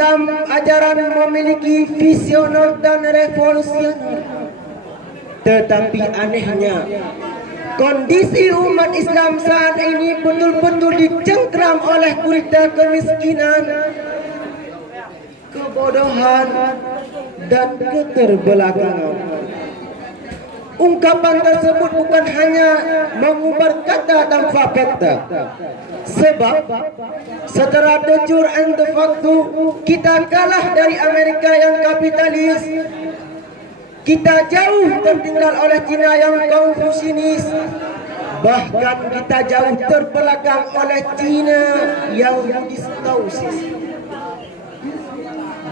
Islam ajaran memiliki visioner dan revolusioner. Tetapi anehnya, kondisi umat Islam saat ini betul-betul dicengkram oleh gurita kemiskinan, kebodohan, dan keterbelakangan. Ungkapan tersebut bukan hanya mengubah kata tanpa fakta. Sebab secara de jure and de facto kita kalah dari Amerika yang kapitalis. Kita jauh tertinggal oleh Cina yang konfusianis. Bahkan kita jauh terbelakang oleh Cina yang Buddhist.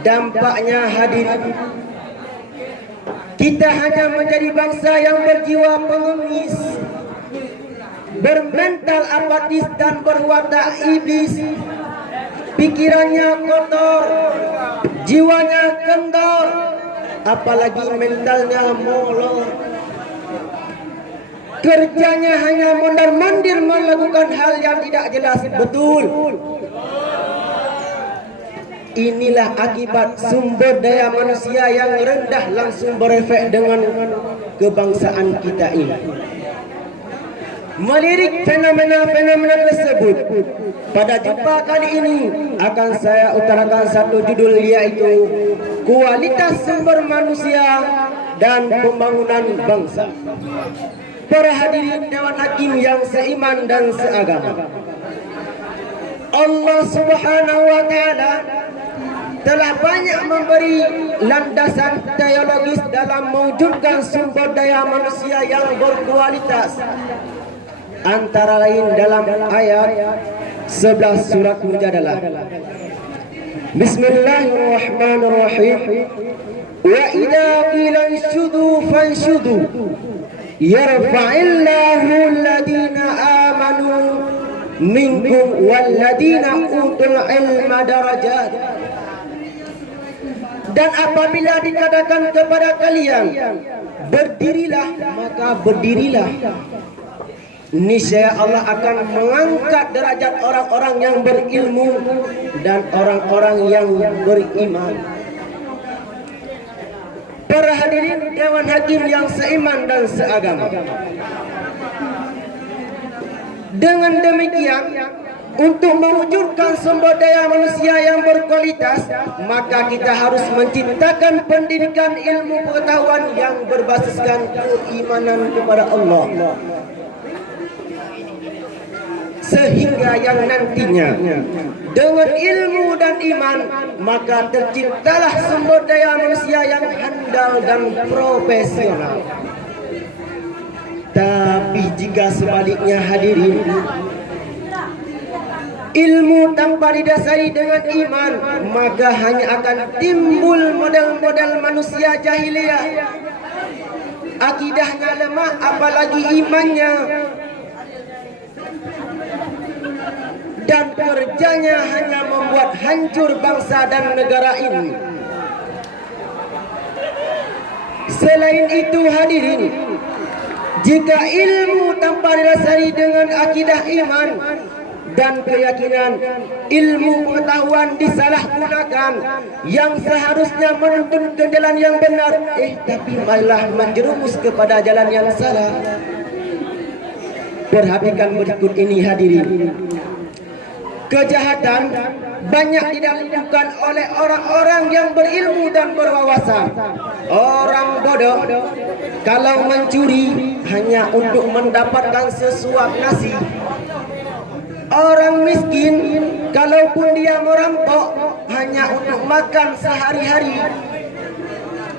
Dampaknya hadirin, kita hanya menjadi bangsa yang berjiwa pengemis, bermental apatis dan berwatak iblis. Pikirannya kotor, jiwanya kendor, apalagi mentalnya molor. Kerjanya hanya mondar-mandir melakukan hal yang tidak jelas betul. Inilah akibat sumber daya manusia yang rendah langsung berefek dengan kebangsaan kita ini. Melirik fenomena-fenomena tersebut, pada jumpa kali ini akan saya utarakan satu judul, yaitu kualitas sumber manusia dan pembangunan bangsa. Para hadirin Dewan Hakim yang seiman dan seagama, Allah Subhanahu wa Ta'ala telah banyak memberi landasan teologis dalam mewujudkan sumber daya manusia yang berkualitas. Antara lain dalam ayat 11 surat Mujadalah. Bismillahirrahmanirrahim. Wa idza qila inshudu fanshudu yarfa'illahu alladhina amanu minkum walladhina utul ilma darajat. Dan apabila dikatakan kepada kalian, berdirilah, maka berdirilah, niscaya Allah akan mengangkat derajat orang-orang yang berilmu dan orang-orang yang beriman. Para hadirin Dewan Hakim yang seiman dan seagama, dengan demikian, untuk mewujudkan sumber daya manusia yang berkualitas, maka kita harus menciptakan pendidikan ilmu pengetahuan yang berbasiskan keimanan kepada Allah, sehingga yang nantinya dengan ilmu dan iman, maka terciptalah sumber daya manusia yang handal dan profesional. Tapi jika sebaliknya hadirin, ilmu tanpa didasari dengan iman, maka hanya akan timbul model-model manusia jahiliyah. Akidahnya lemah, apalagi imannya, dan kerjanya hanya membuat hancur bangsa dan negara ini. Selain itu hadirin, jika ilmu tanpa didasari dengan akidah iman dan keyakinan, ilmu pengetahuan disalahgunakan yang seharusnya menuntun ke jalan yang benar, tapi malah menjerumus kepada jalan yang salah. Perhatikan berikut ini hadirin. Kejahatan banyak dilakukan oleh orang-orang yang berilmu dan berwawasan. Orang bodoh kalau mencuri hanya untuk mendapatkan sesuap nasi. Orang miskin kalaupun dia merampok hanya untuk makan sehari-hari.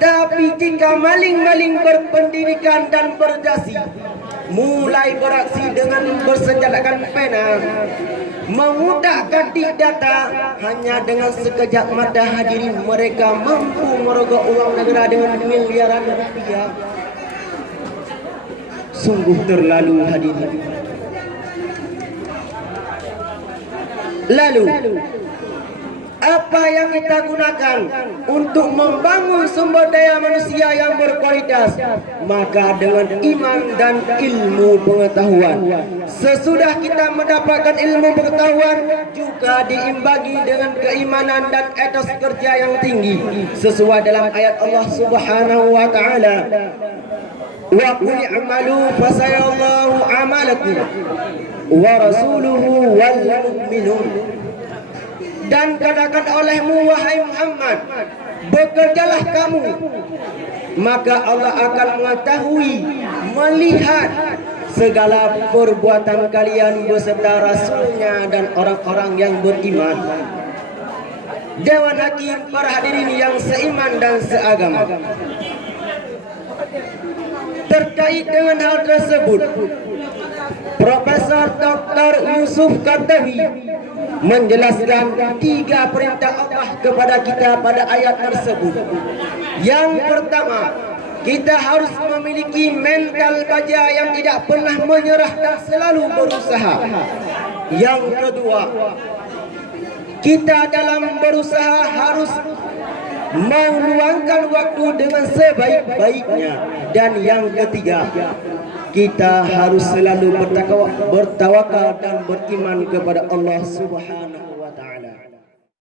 Tapi jika maling-maling berpendidikan dan berdasi, mulai beraksi dengan bersenjatakan pena, memudahkan data, hanya dengan sekejap mata hadirin mereka mampu merogoh uang negara dengan miliaran rupiah. Sungguh terlalu hadirin. Lalu apa yang kita gunakan untuk membangun sumber daya manusia yang berkualitas, maka dengan iman dan ilmu pengetahuan. Sesudah kita mendapatkan ilmu pengetahuan, juga diimbangi dengan keimanan dan etos kerja yang tinggi sesuai dalam ayat Allah Subhanahu wa taala, wa qul i'malu fasayallahu amalakum wa rasuluhu wal mu'minun. Dan katakan olehmu wahai Muhammad, bekerjalah kamu, maka Allah akan mengetahui, melihat segala perbuatan kalian beserta Rasulnya dan orang-orang yang beriman. Dewan Hakim, para hadirin yang seiman dan seagama, terkait dengan hal tersebut, Profesor Dr. Yusuf Qaradawi menjelaskan 3 perintah Allah kepada kita pada ayat tersebut. Yang pertama, kita harus memiliki mental baja yang tidak pernah menyerah dan selalu berusaha. Yang kedua, kita dalam berusaha harus meluangkan waktu dengan sebaik-baiknya. Dan yang ketiga, kita harus selalu bertawakal dan beriman kepada Allah Subhanahu